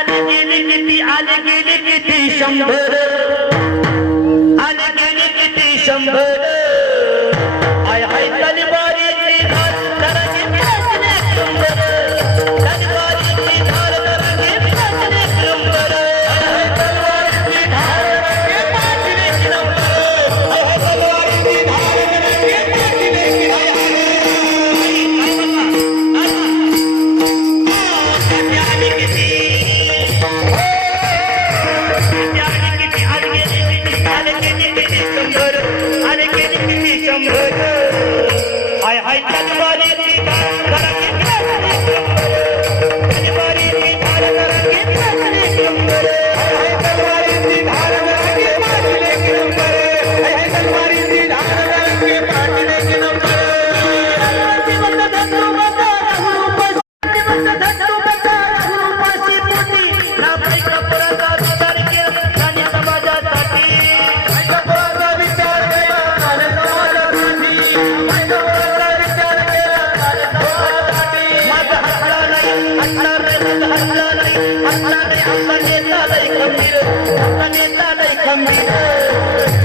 आले गेले किती 100 आले गेले किती 100 आय हाय तलवारीची धार तरंगे प्यासले सुंदर तलवारीची धार तरंगे प्यासले सुंदर आय हाय तलवारीची धार तरंगे प्यासले सुंदर आय हाय तलवारीची धार तरंगे प्यासले हाय हाय तलवारीची धार तरंगे प्यासले सुंदर तलवारीची धार तरंगे प्यासले सुंदर हाय हाय तलवारीची धार तरंगे प्यासले सुंदर हाय हाय तलवारीची धार तरंगे प्यासले सुंदर दिवस धंदू बता रूप दिवस धंदू बता रूपाची पोटी नापै कपराचा विचार केला आणि समाजासाठी कपराचा विचार केला आणि समाजासाठी हसला नाही आपला नेता लय खंबीर